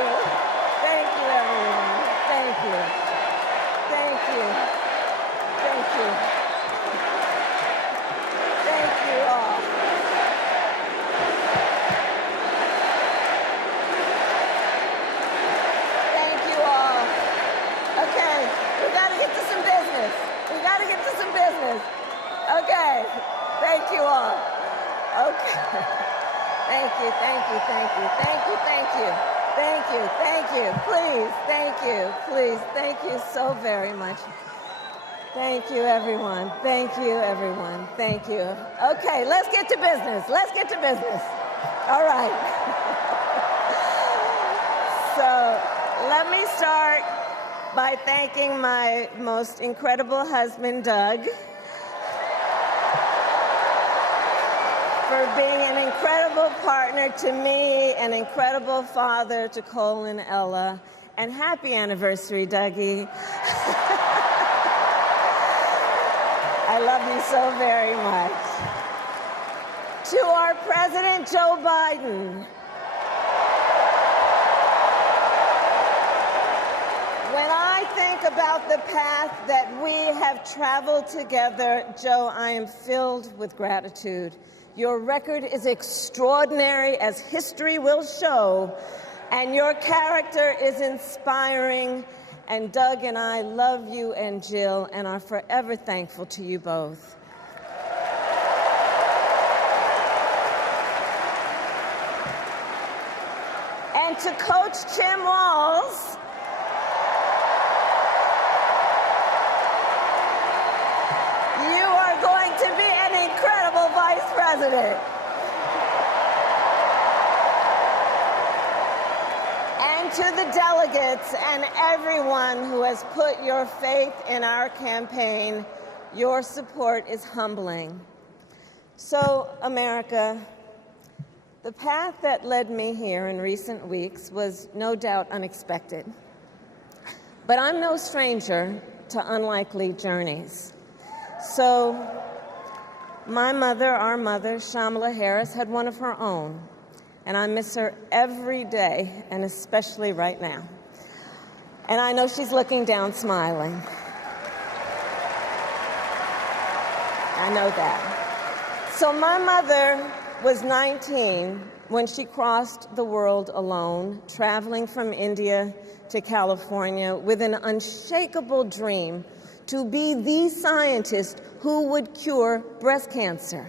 you. Thank you, everyone. Thank you. Thank you. Thank you. Thank you all. Thank you all. Okay, we got to get to some business. We got to get to some business. Okay, thank you all. Okay. Thank you, thank you, thank you, thank you, thank you, thank you, thank you, please, thank you, please, thank you so very much. Thank you, everyone. Thank you, everyone. Thank you. Okay, let's get to business. Let's get to business. All right. So let me start by thanking my most incredible husband, Doug, for being an incredible partner to me, an incredible father to Cole and Ella, and happy anniversary, Dougie. I love you so very much. To our President Joe Biden, when I think about the path that we have traveled together, Joe, I am filled with gratitude. Your record is extraordinary, as history will show, and your character is inspiring. And Doug and I love you and Jill and are forever thankful to you both. And to Coach Tim Walz, you are going to be an incredible vice president. And to the delegates and everyone who has put your faith in our campaign, your support is humbling. So, America, the path that led me here in recent weeks was no doubt unexpected. But I'm no stranger to unlikely journeys. So, my mother, our mother, Kamala Harris, had one of her own. And I miss her every day, and especially right now. And I know she's looking down, smiling. I know that. So my mother was 19 when she crossed the world alone, traveling from India to California with an unshakable dream to be the scientist who would cure breast cancer.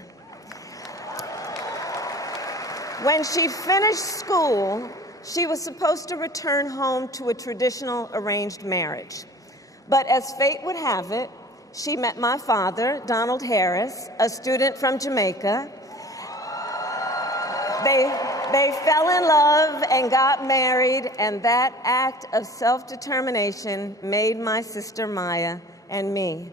When she finished school, she was supposed to return home to a traditional arranged marriage. But as fate would have it, she met my father, Donald Harris, a student from Jamaica. They fell in love and got married, and that act of self-determination made my sister Maya and me.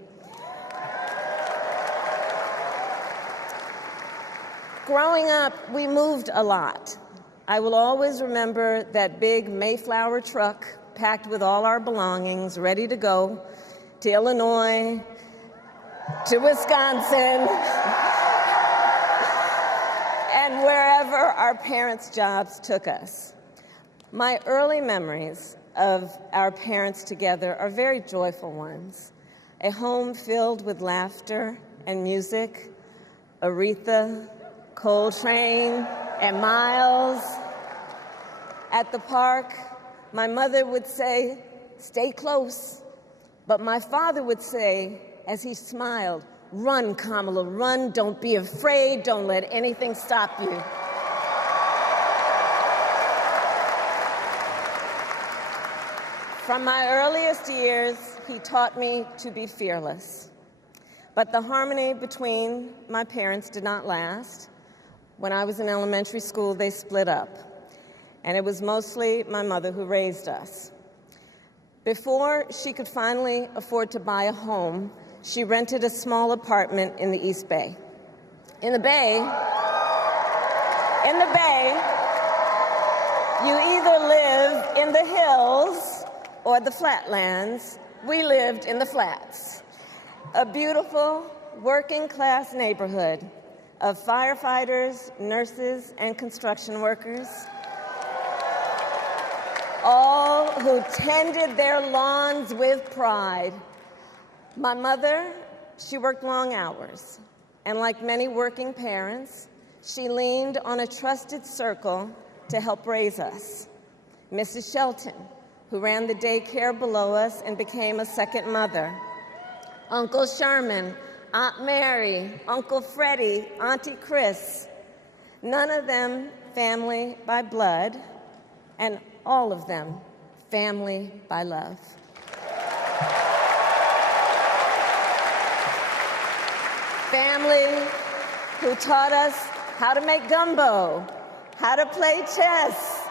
Growing up, we moved a lot. I will always remember that big Mayflower truck packed with all our belongings, ready to go to Illinois, to Wisconsin, and wherever our parents' jobs took us. My early memories of our parents together are very joyful ones. A home filled with laughter and music, Aretha, Coltrane, and Miles. At the park, my mother would say, "Stay close." But my father would say, as he smiled, "Run, Kamala, run. Don't be afraid. Don't let anything stop you." From my earliest years, he taught me to be fearless. But the harmony between my parents did not last. When I was in elementary school, they split up, and it was mostly my mother who raised us. Before she could finally afford to buy a home, she rented a small apartment in the East Bay. In the Bay, you either live in the hills or the flatlands. We lived in the flats, a beautiful working-class neighborhood of firefighters, nurses, and construction workers. who tended their lawns with pride. My mother, she worked long hours, and like many working parents, she leaned on a trusted circle to help raise us. Mrs. Shelton, who ran the daycare below us and became a second mother. Uncle Sherman, Aunt Mary, Uncle Freddie, Auntie Chris. None of them family by blood, and all of them family by love. Family who taught us how to make gumbo, how to play chess,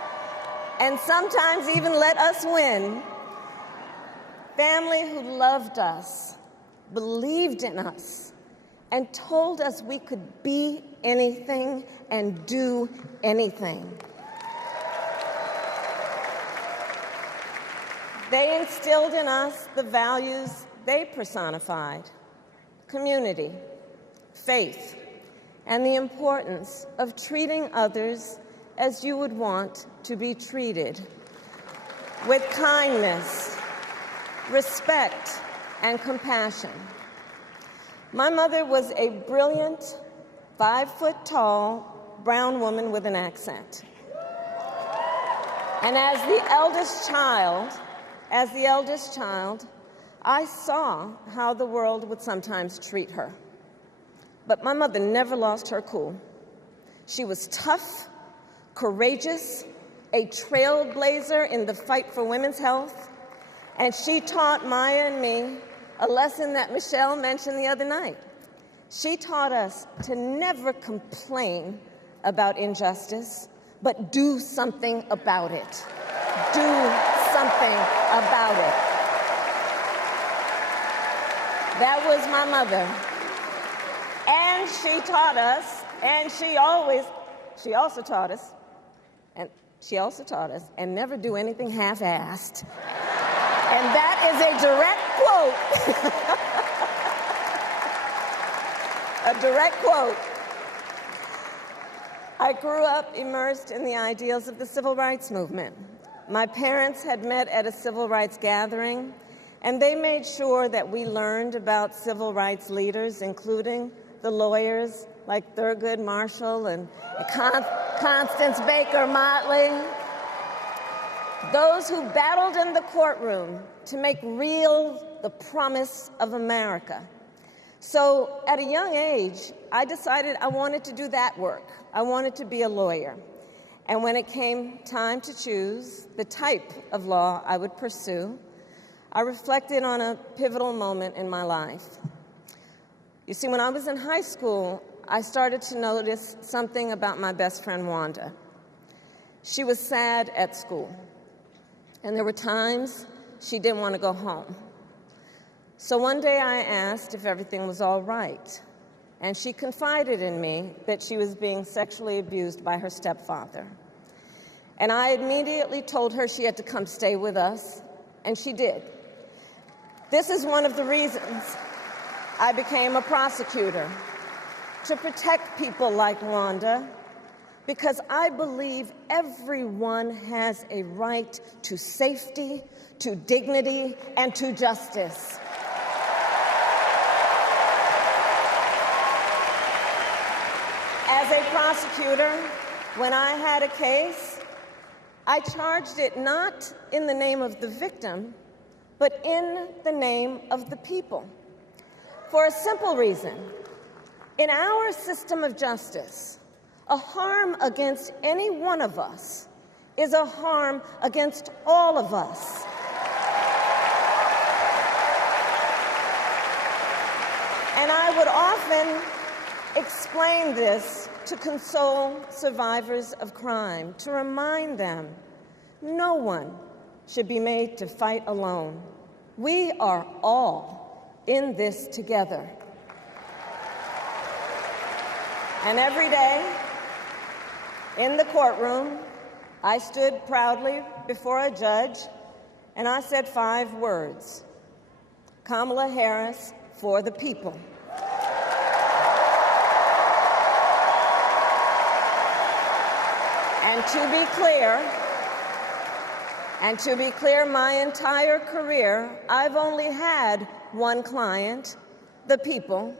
and sometimes even let us win. Family who loved us, believed in us, and told us we could be anything and do anything. They instilled in us the values they personified: community, faith, and the importance of treating others as you would want to be treated, with kindness, respect, and compassion. My mother was a brilliant, 5-foot-tall brown woman with an accent. And as the eldest child, I saw how the world would sometimes treat her. But my mother never lost her cool. She was tough, courageous, a trailblazer in the fight for women's health, and she taught Maya and me a lesson that Michelle mentioned the other night. She taught us to never complain about injustice, but do something about it. Do something about it. That was my mother. And she taught us, and she also taught us, and never do anything half-assed. And that is a direct quote. A direct quote. I grew up immersed in the ideals of the civil rights movement. My parents had met at a civil rights gathering, and they made sure that we learned about civil rights leaders, including the lawyers like Thurgood Marshall and Constance Baker Motley, those who battled in the courtroom to make real the promise of America. So at a young age, I decided I wanted to do that work. I wanted to be a lawyer. And when it came time to choose the type of law I would pursue, I reflected on a pivotal moment in my life. You see, when I was in high school, I started to notice something about my best friend, Wanda. She was sad at school, and there were times she didn't want to go home. So one day I asked if everything was all right, and she confided in me that she was being sexually abused by her stepfather. And I immediately told her she had to come stay with us, and she did. This is one of the reasons I became a prosecutor, to protect people like Wanda, because I believe everyone has a right to safety, to dignity, and to justice. As a prosecutor, when I had a case, I charged it not in the name of the victim, but in the name of the people. For a simple reason. In our system of justice, a harm against any one of us is a harm against all of us. And I would often explain this to console survivors of crime, to remind them no one should be made to fight alone. We are all in this together. And every day in the courtroom, I stood proudly before a judge and I said 5 words: Kamala Harris for the people. And to be clear, And to be clear, my entire career, I've only had one client, the people.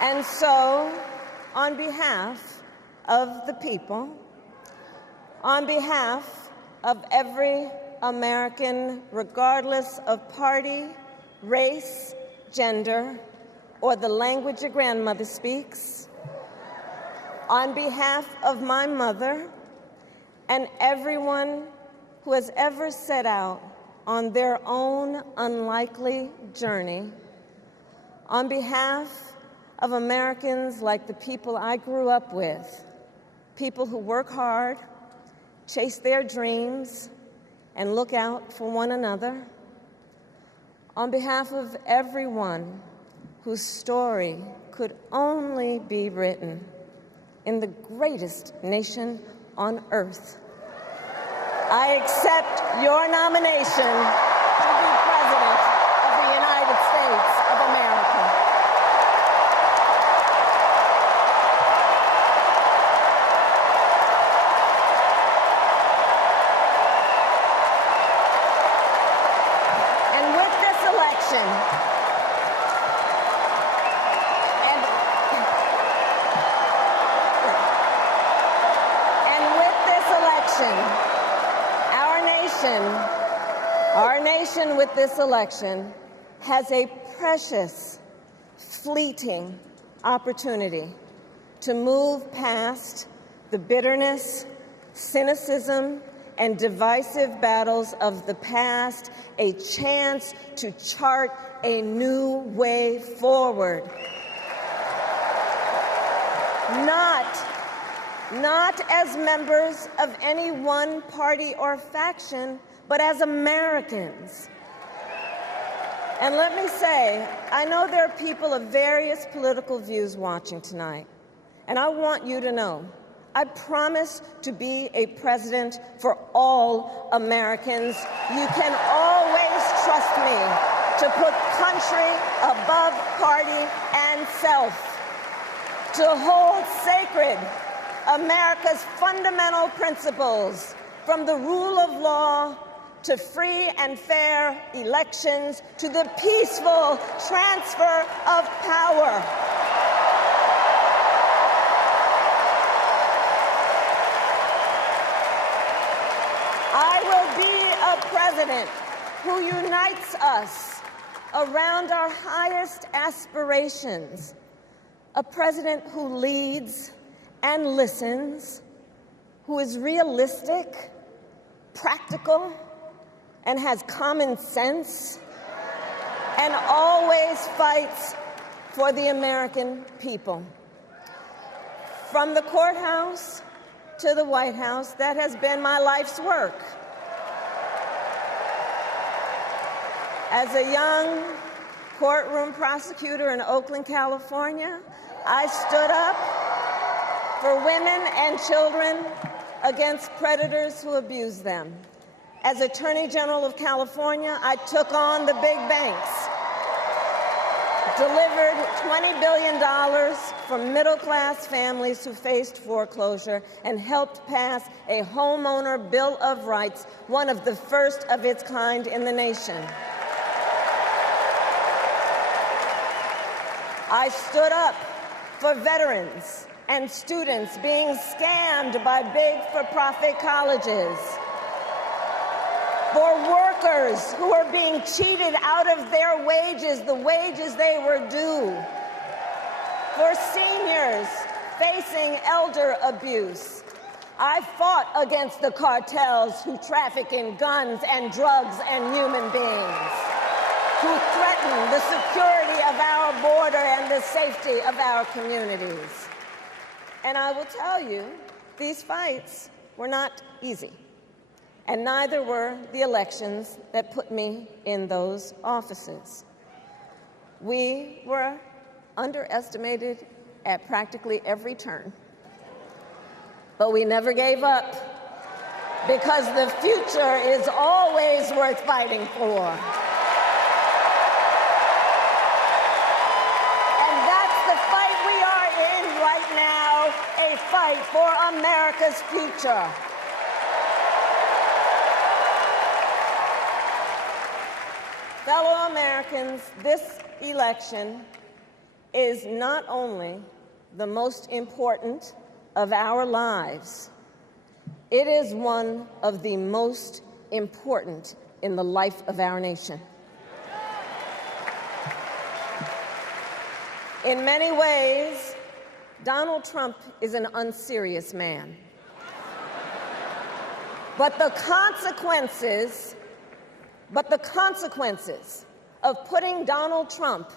And so, on behalf of the people, on behalf of every American, regardless of party, race, gender, or the language your grandmother speaks, on behalf of my mother and everyone who has ever set out on their own unlikely journey, on behalf of Americans like the people I grew up with, people who work hard, chase their dreams, and look out for one another, on behalf of everyone whose story could only be written in the greatest nation on earth, I accept your nomination to be President of the United States of America. And with this election, our nation with this election has a precious, fleeting opportunity to move past the bitterness, cynicism, and divisive battles of the past, a chance to chart a new way forward. Not as members of any one party or faction, but as Americans. And let me say, I know there are people of various political views watching tonight, and I want you to know, I promise to be a president for all Americans. You can always trust me to put country above party and self, to hold sacred America's fundamental principles, from the rule of law to free and fair elections to the peaceful transfer of power. I will be a president who unites us around our highest aspirations, a president who leads and listens, who is realistic, practical, and has common sense, and always fights for the American people. From the courthouse to the White House, that has been my life's work. As a young courtroom prosecutor in Oakland, California, I stood up for women and children against predators who abuse them. As Attorney General of California, I took on the big banks, delivered $20 billion for middle-class families who faced foreclosure, and helped pass a homeowner Bill of Rights, one of the first of its kind in the nation. I stood up for veterans and students being scammed by big for-profit colleges, for workers who are being cheated out of their wages, the wages they were due, for seniors facing elder abuse. I fought against the cartels who traffic in guns and drugs and human beings, who threaten the security of our border and the safety of our communities. And I will tell you, these fights were not easy, and neither were the elections that put me in those offices. We were underestimated at practically every turn, but we never gave up, because the future is always worth fighting for. fight for America's future. Fellow Americans, this election is not only the most important of our lives, it is one of the most important in the life of our nation. In many ways, Donald Trump is an unserious man. But the consequences of putting Donald Trump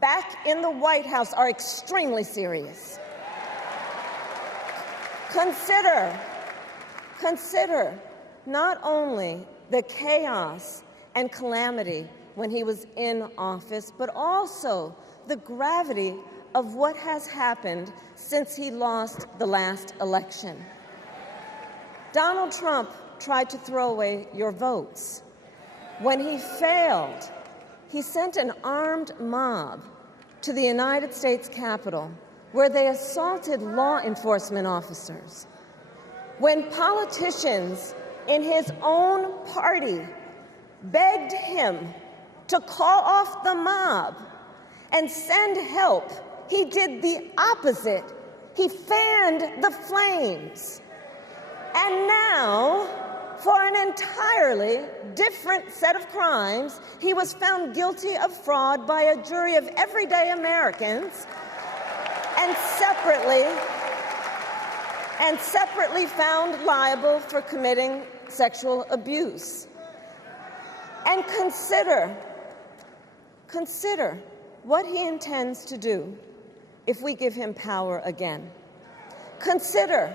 back in the White House are extremely serious. Consider not only the chaos and calamity when he was in office, but also the gravity of what has happened since he lost the last election. Donald Trump tried to throw away your votes. When he failed, he sent an armed mob to the United States Capitol, where they assaulted law enforcement officers. When politicians in his own party begged him to call off the mob and send help, he did the opposite. He fanned the flames. And now, for an entirely different set of crimes, he was found guilty of fraud by a jury of everyday Americans and separately found liable for committing sexual abuse. And consider what he intends to do if we give him power again. Consider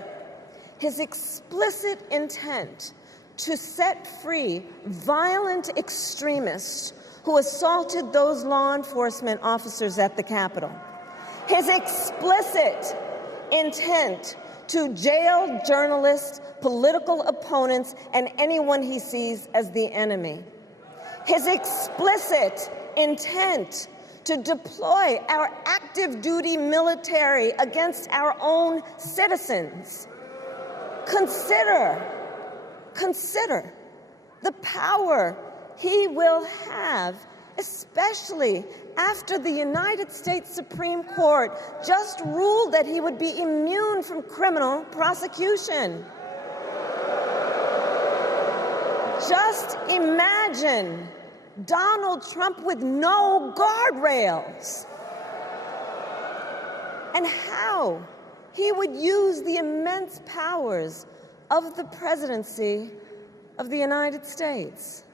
his explicit intent to set free violent extremists who assaulted those law enforcement officers at the Capitol. His explicit intent to jail journalists, political opponents, and anyone he sees as the enemy. His explicit intent to deploy our active duty military against our own citizens. Consider the power he will have, especially after the United States Supreme Court just ruled that he would be immune from criminal prosecution. Just imagine Donald Trump with no guardrails, and how he would use the immense powers of the presidency of the United States,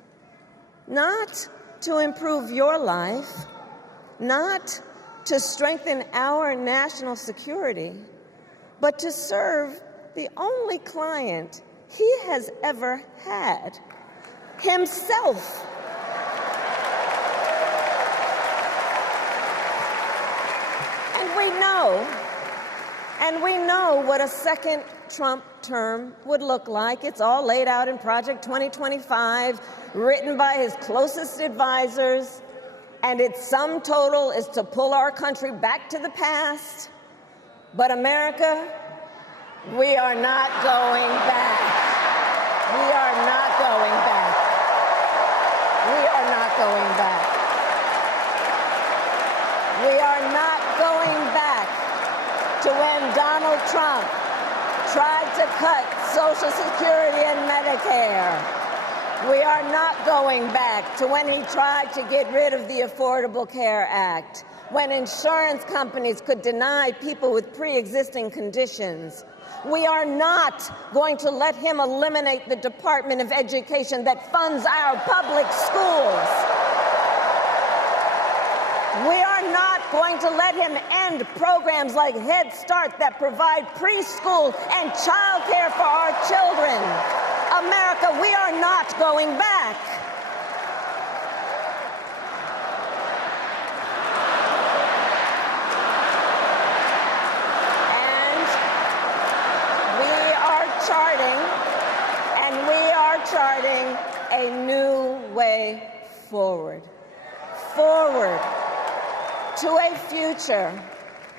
not to improve your life, not to strengthen our national security, but to serve the only client he has ever had, himself. And we know what a second Trump term would look like. It's all laid out in Project 2025, written by his closest advisors, and its sum total is to pull our country back to the past. But America, we are not going back. We are not going back. We are not going back. We are not going back to when Donald Trump tried to cut Social Security and Medicare. We are not going back to when he tried to get rid of the Affordable Care Act, when insurance companies could deny people with pre-existing conditions. We are not going to let him eliminate the Department of Education that funds our public schools. We are not going to let him end programs like Head Start that provide preschool and child care for our children. America, we are not going back. And we are charting a new way forward. Forward to a future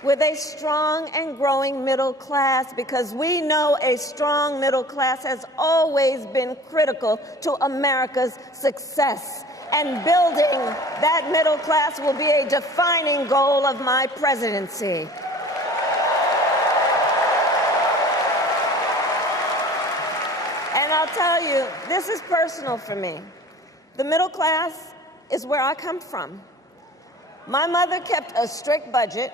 with a strong and growing middle class, because we know a strong middle class has always been critical to America's success. And building that middle class will be a defining goal of my presidency. And I'll tell you, this is personal for me. The middle class is where I come from. My mother kept a strict budget.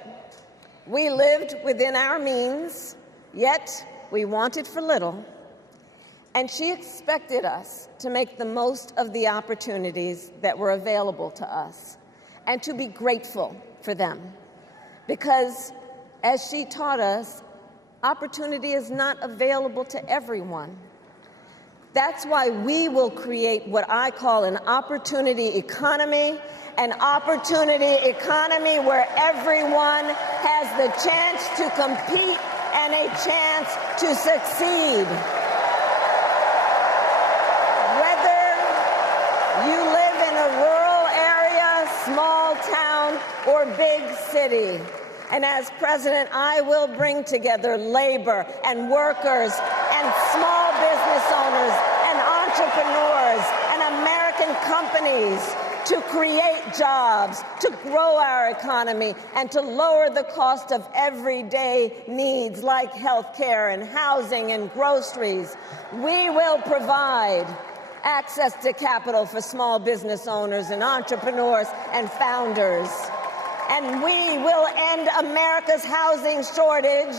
We lived within our means, yet we wanted for little. And she expected us to make the most of the opportunities that were available to us and to be grateful for them. Because, as she taught us, opportunity is not available to everyone. That's why we will create what I call an opportunity economy where everyone has the chance to compete and a chance to succeed. Whether you live in a rural area, small town, or big city. And as president, I will bring together labor and workers and small business owners and entrepreneurs and American companies to create jobs, to grow our economy, and to lower the cost of everyday needs like health care and housing and groceries. We will provide access to capital for small business owners and entrepreneurs and founders. And we will end America's housing shortage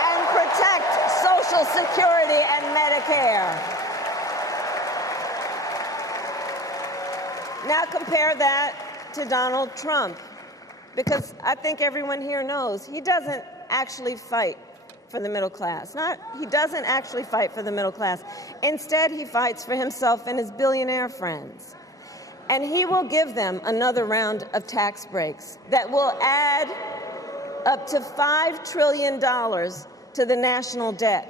and protect Social Security and Medicare. Now compare that to Donald Trump, because I think everyone here knows he doesn't actually fight for the middle class. He doesn't actually fight for the middle class. Instead, he fights for himself and his billionaire friends. And he will give them another round of tax breaks that will add up to $5 trillion to the national debt.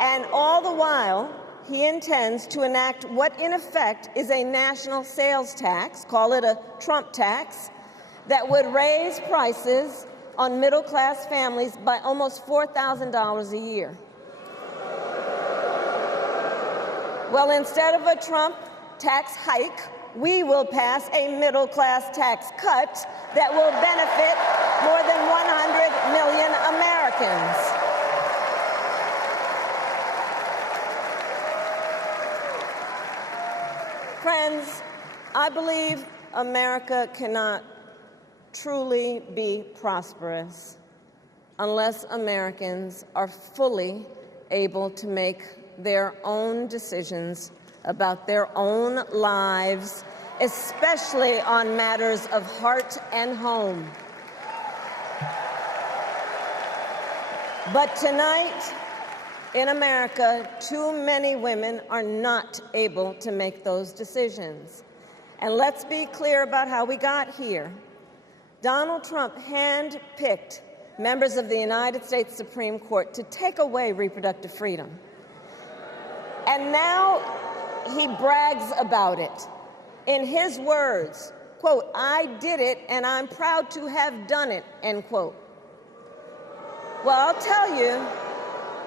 And all the while, he intends to enact what in effect is a national sales tax, call it a Trump tax, that would raise prices on middle-class families by almost $4,000 a year. Well, instead of a Trump tax hike, we will pass a middle-class tax cut that will benefit more than 100 million Americans. Friends, I believe America cannot truly be prosperous unless Americans are fully able to make their own decisions about their own lives, especially on matters of heart and home. But tonight, in America, too many women are not able to make those decisions. And let's be clear about how we got here. Donald Trump handpicked members of the United States Supreme Court to take away reproductive freedom. And now he brags about it. In his words, quote, "I did it and I'm proud to have done it," end quote. Well, I'll tell you,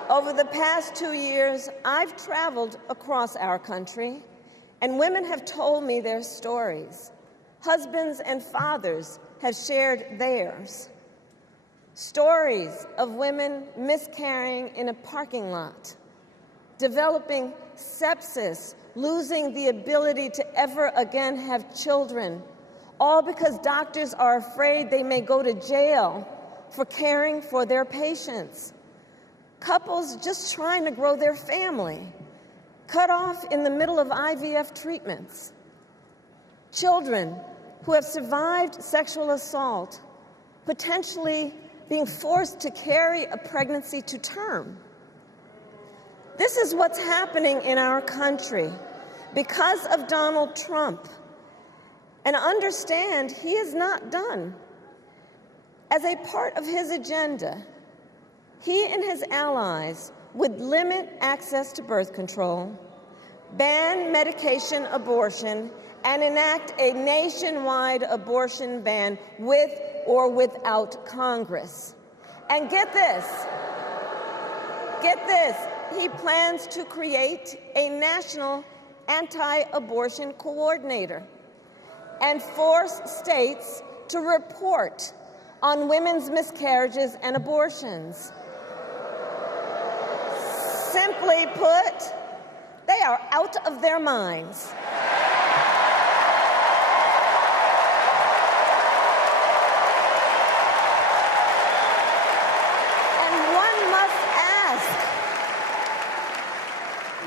over the past 2 years, I've traveled across our country, and women have told me their stories. Husbands and fathers have shared theirs. Stories of women miscarrying in a parking lot, developing sepsis, losing the ability to ever again have children, all because doctors are afraid they may go to jail for caring for their patients. Couples just trying to grow their family, cut off in the middle of IVF treatments. Children who have survived sexual assault, potentially being forced to carry a pregnancy to term. This is what's happening in our country because of Donald Trump. And understand, he is not done. As a part of his agenda, he and his allies would limit access to birth control, ban medication abortion, and enact a nationwide abortion ban with or without Congress. And get this, he plans to create a national anti-abortion coordinator and force states to report on women's miscarriages and abortions. Simply put, they are out of their minds. And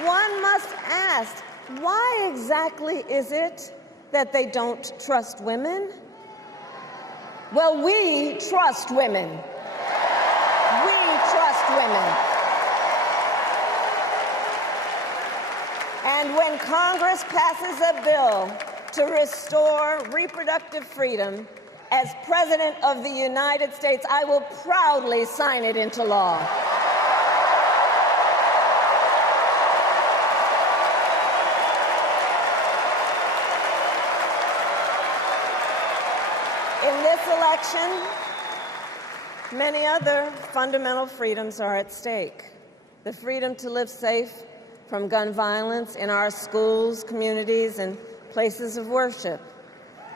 one must ask, why exactly is it that they don't trust women? Well, we trust women. We trust women. And when Congress passes a bill to restore reproductive freedom, as President of the United States, I will proudly sign it into law. In this election, many other fundamental freedoms are at stake. The freedom to live safe from gun violence in our schools, communities, and places of worship.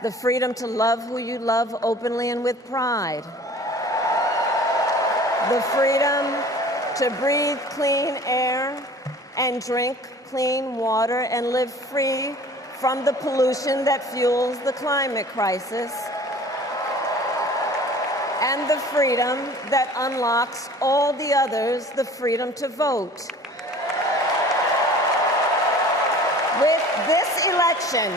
The freedom to love who you love openly and with pride. The freedom to breathe clean air and drink clean water and live free from the pollution that fuels the climate crisis. And the freedom that unlocks all the others, the freedom to vote. With this election,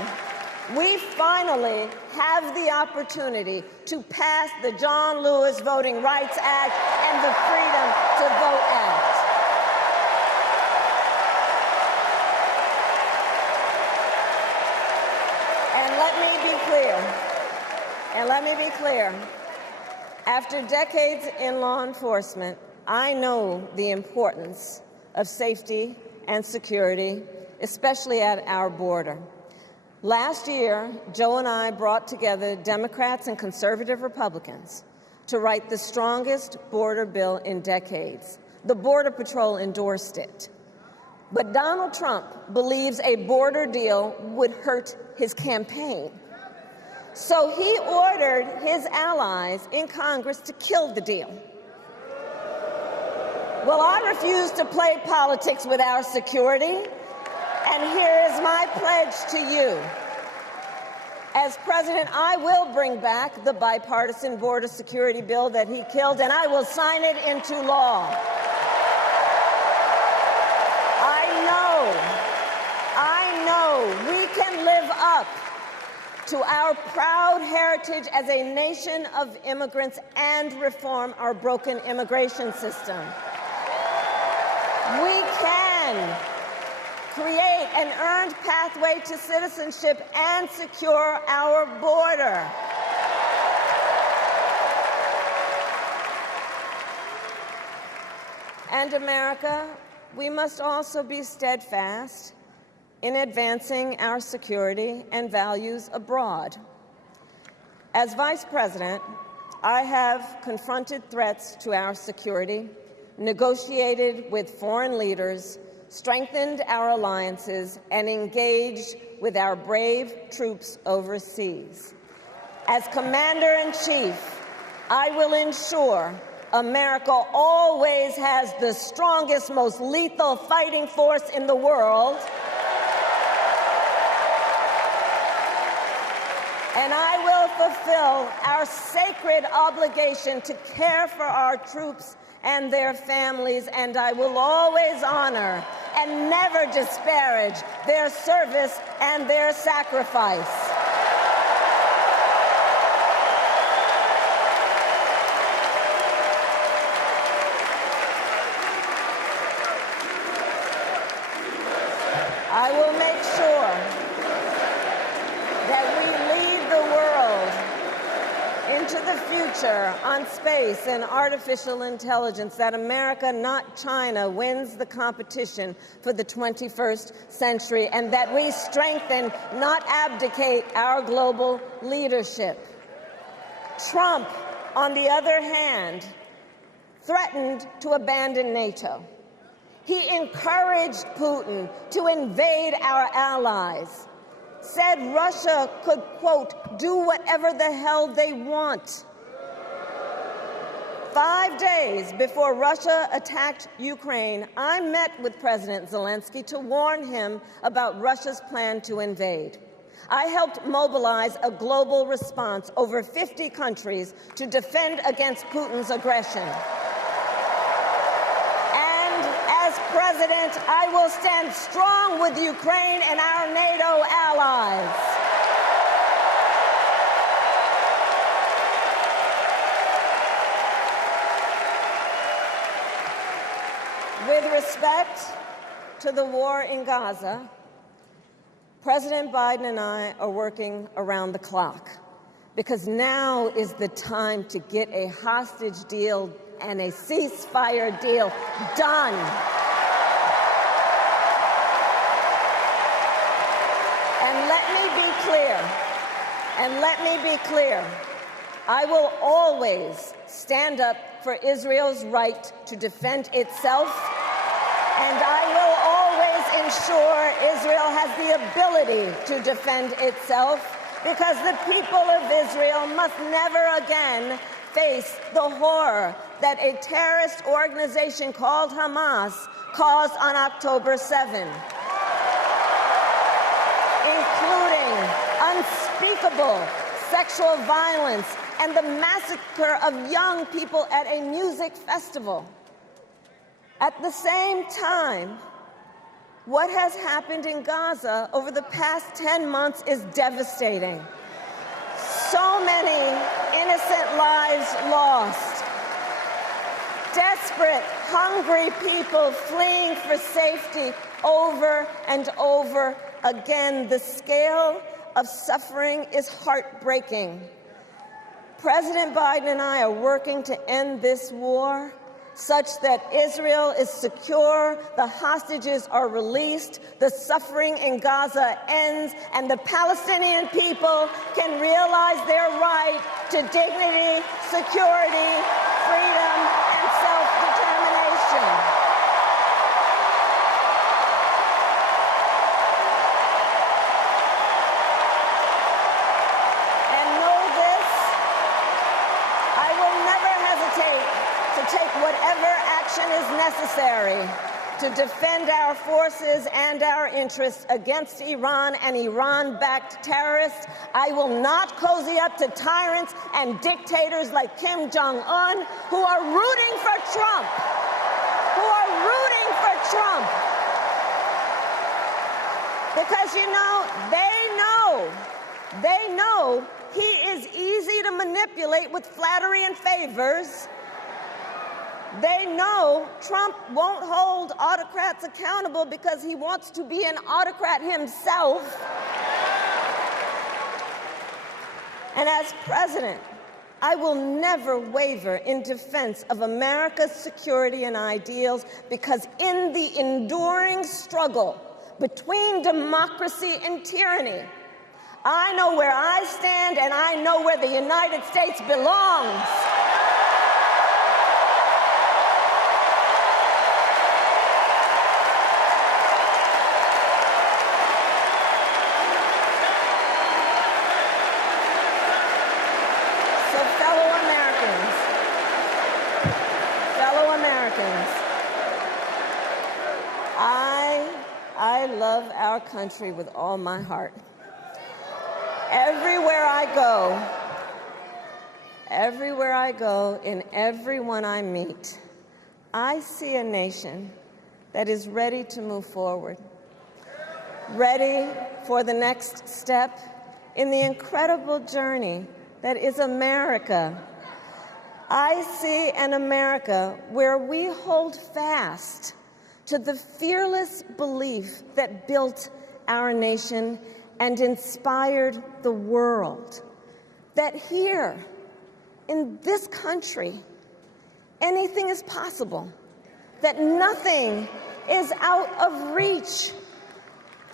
we finally have the opportunity to pass the John Lewis Voting Rights Act and the Freedom to Vote Act. And let me be clear. After decades in law enforcement, I know the importance of safety and security, especially at our border. Last year, Joe and I brought together Democrats and conservative Republicans to write the strongest border bill in decades. The Border Patrol endorsed it. But Donald Trump believes a border deal would hurt his campaign. So he ordered his allies in Congress to kill the deal. Well, I refuse to play politics with our security, and here is my pledge to you. As president, I will bring back the bipartisan border security bill that he killed, and I will sign it into law. I know we can live up to our proud heritage as a nation of immigrants and reform our broken immigration system. We can create an earned pathway to citizenship and secure our border. And America, we must also be steadfast in advancing our security and values abroad. As Vice President, I have confronted threats to our security, negotiated with foreign leaders, strengthened our alliances, and engaged with our brave troops overseas. As Commander-in-Chief, I will ensure America always has the strongest, most lethal fighting force in the world, and I will fulfill our sacred obligation to care for our troops and their families, and I will always honor and never disparage their service and their sacrifice. I will make sure that we lead the world into the future future on space and artificial intelligence, that America, not China, wins the competition for the 21st century, and that we strengthen, not abdicate, our global leadership. Trump, on the other hand, threatened to abandon NATO. He encouraged Putin to invade our allies, said Russia could, quote, do whatever the hell they want. 5 days before Russia attacked Ukraine, I met with President Zelensky to warn him about Russia's plan to invade. I helped mobilize a global response, over 50 countries, to defend against Putin's aggression. As president, I will stand strong with Ukraine and our NATO allies. With respect to the war in Gaza, President Biden and I are working around the clock, because now is the time to get a hostage deal and a ceasefire deal done. And let me be clear, I will always stand up for Israel's right to defend itself, and I will always ensure Israel has the ability to defend itself, because the people of Israel must never again face the horror that a terrorist organization called Hamas caused on October 7, including unspeakable sexual violence and the massacre of young people at a music festival. At the same time, what has happened in Gaza over the past 10 months is devastating. So many innocent lives lost. Desperate, hungry people fleeing for safety over and over again. The scale of suffering is heartbreaking. President Biden and I are working to end this war such that Israel is secure, the hostages are released, the suffering in Gaza ends, and the Palestinian people can realize their right to dignity, security, freedom, and self-determination. And know this, I will never hesitate to take whatever action is necessary to defend our forces and our interests against Iran and Iran-backed terrorists. I will not cozy up to tyrants and dictators like Kim Jong-un, who are rooting for Trump, Because, you know, they know he is easy to manipulate with flattery and favors. They know Trump won't hold autocrats accountable because he wants to be an autocrat himself. And as president, I will never waver in defense of America's security and ideals, because in the enduring struggle between democracy and tyranny, I know where I stand and I know where the United States belongs. I love our country with all my heart. Everywhere I go, in everyone I meet, I see a nation that is ready to move forward, ready for the next step in the incredible journey that is America. I see an America where we hold fast to the fearless belief that built our nation and inspired the world, that here in this country, anything is possible, that nothing is out of reach.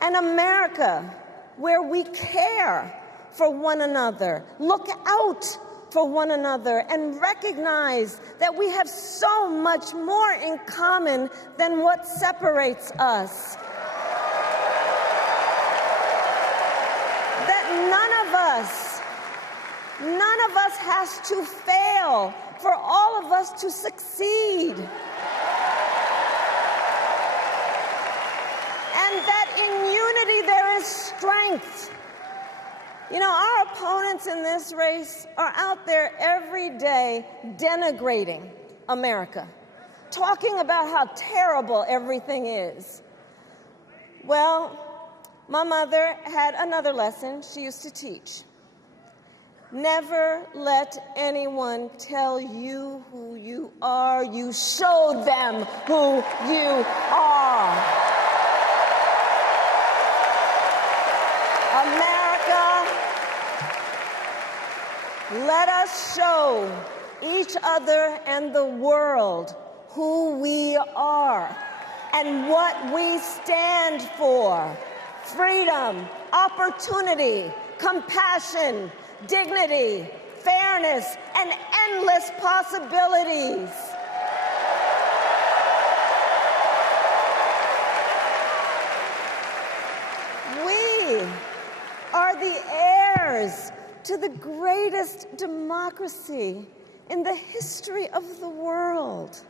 An America where we care for one another, look out for one another, and recognize that we have so much more in common than what separates us. That none of us has to fail for all of us to succeed. And that in unity there is strength. You know, our opponents in this race are out there every day denigrating America, talking about how terrible everything is. Well, my mother had another lesson she used to teach. Never let anyone tell you who you are. You show them who you are. America, let us show each other and the world who we are and what we stand for. Freedom, opportunity, compassion, dignity, fairness, and endless possibilities. We are the heirs to the greatest democracy in the history of the world.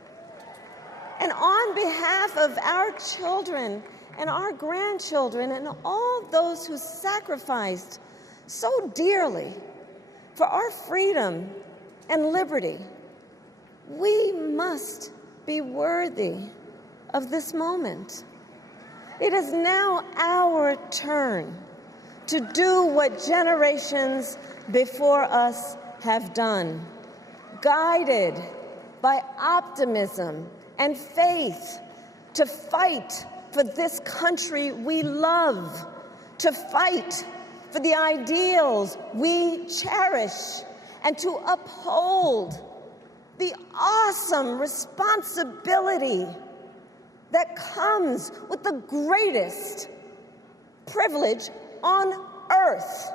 And on behalf of our children and our grandchildren and all those who sacrificed so dearly for our freedom and liberty, we must be worthy of this moment. It is now our turn to do what generations before us have done, guided by optimism and faith, to fight for this country we love, to fight for the ideals we cherish, and to uphold the awesome responsibility that comes with the greatest privilege on earth,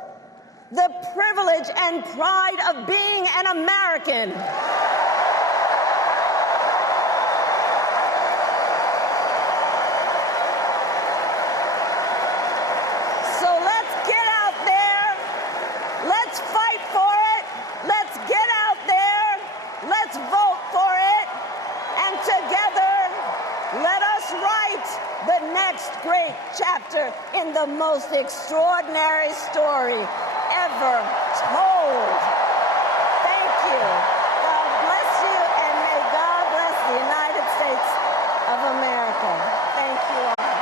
the privilege and pride of being an American. So let's get out there, let's fight for it, let's get out there, let's vote for it, and together let us write the next great chapter in the most extraordinary story ever told. Thank you. God bless you, and may God bless the United States of America. Thank you all.